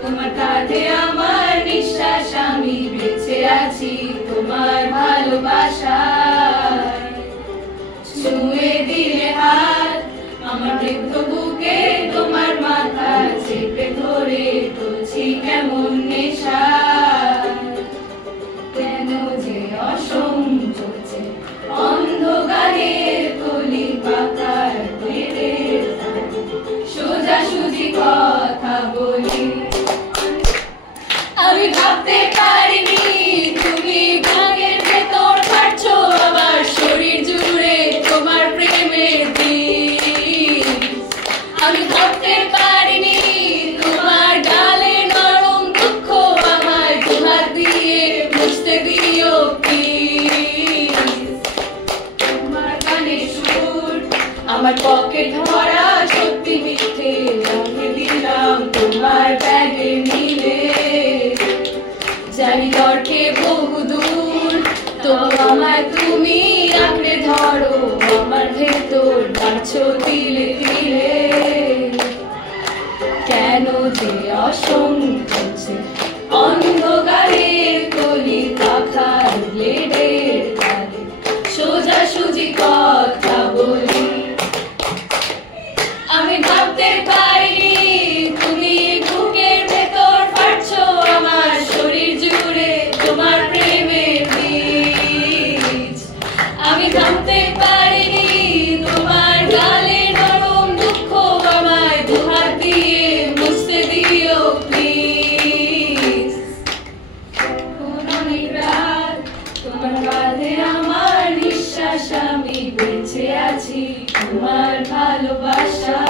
তোমার কাঁধে আমার নিঃশ্বাস, আমি বেঁচে আছি তোমার ভালোবাসায়। ছুঁয়ে দিলে হাত আমার বৃদ্ধ বুকে, তোমার মাথা চেপে ধরে তুলছি কেমন নেশা। কেন যে অসম চলছে অন্ধকারের কলি পাতার বেড়ে, সোজাসুজি কথা বলি। আমি ভাবতে পারিনি তুমি বুকের ভেতর কাটছো আমার শরীর জুড়ে তোমার প্রেমের বীজ। আমি ভাবতে পারিনি তোমার গালে নরম দুঃখ আমায় দুহাত দিয়ে মুছতে দিও প্লিজ। তোমার কানে সুর আমার পকেট ভরা সত্যি মিথ্যে রেখে দিলাম তোমার ব্যাগে নিলে। জানি তর্কে বহুদূর, তো আমায় তুমি আঁকড়ে ধরো আমার ভেতর, নাচো তিলে তিলে। কেন যে অসম চলছে অন্ধকারের কলি পাখার ব্লেডের তালে, সোজাসুজি কথা বলি। আমি ভাবতে পারিনি তুমি বুকের ভেতর ফাটছো আমার শরীর জুড়ে তোমার প্রেমের বীজ। আমি ভাবতে পারিনি তোমার গালে নরম দুঃখ আমায় দুহাত দিয়ে মুছতে দিও প্লিজ। অনেক রাত তোমার কাঁধে আমার নিঃশ্বাস, আমি বেঁচে আছি তোমার ভালোবাসা।